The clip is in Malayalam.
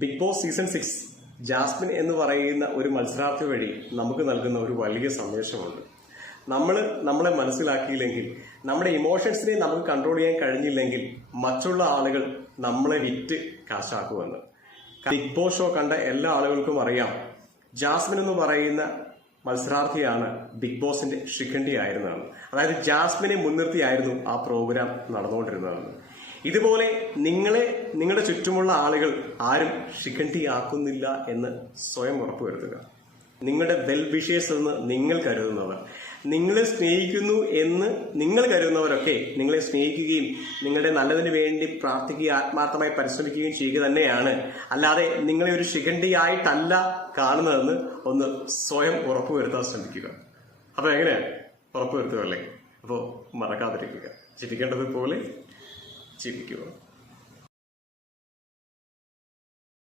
ബിഗ് ബോസ് സീസൺ 6 ജാസ്മിൻ എന്ന് പറയുന്ന ഒരു മത്സരാർത്ഥി വഴി നമുക്ക് നൽകുന്ന ഒരു വലിയ സന്ദേശമുണ്ട്. നമ്മളെ മനസ്സിലാക്കിയില്ലെങ്കിൽ, നമ്മുടെ ഇമോഷൻസിനെ നമുക്ക് കൺട്രോൾ ചെയ്യാൻ കഴിഞ്ഞില്ലെങ്കിൽ മറ്റുള്ള ആളുകൾ നമ്മളെ വിറ്റ് കാശാക്കുമെന്ന്. ബിഗ് ബോസ് ഷോ കണ്ട എല്ലാ ആളുകൾക്കും അറിയാം, ജാസ്മിൻ എന്ന് പറയുന്ന മത്സരാർത്ഥിയാണ് ബിഗ് ബോസിന്റെ ശിഖണ്ഡി ആയിരുന്നതെന്ന്. അതായത് ജാസ്മിനെ മുൻനിർത്തിയായിരുന്നു ആ പ്രോഗ്രാം നടന്നുകൊണ്ടിരുന്നതെന്ന്. ഇതുപോലെ നിങ്ങളുടെ ചുറ്റുമുള്ള ആളുകൾ ആരും ശിഖണ്ഡിയാക്കുന്നില്ല എന്ന് സ്വയം ഉറപ്പുവരുത്തുക. നിങ്ങളുടെ വെൽ വിഷേഴ്സ് എന്ന് നിങ്ങൾ കരുതുന്നവർ, നിങ്ങളെ സ്നേഹിക്കുന്നു എന്ന് നിങ്ങൾ കരുതുന്നവരൊക്കെ നിങ്ങളെ സ്നേഹിക്കുകയും നിങ്ങളുടെ നല്ലതിന് വേണ്ടി പ്രാർത്ഥിക്കുകയും ആത്മാർത്ഥമായി പരിശ്രമിക്കുകയും ചെയ്യുക തന്നെയാണ്. അല്ലാതെ നിങ്ങളെ ഒരു ശിഖണ്ഡിയായിട്ടല്ല കാണുന്നതെന്ന് ഒന്ന് സ്വയം ഉറപ്പുവരുത്താൻ ശ്രമിക്കുക. അപ്പൊ എങ്ങനെയാണ് ഉറപ്പുവരുത്തുകയല്ലേ? അപ്പോൾ മറക്കാതിരിക്കുക. ചിരിക്കേണ്ടതുപോലെ ജീവിക്കുക.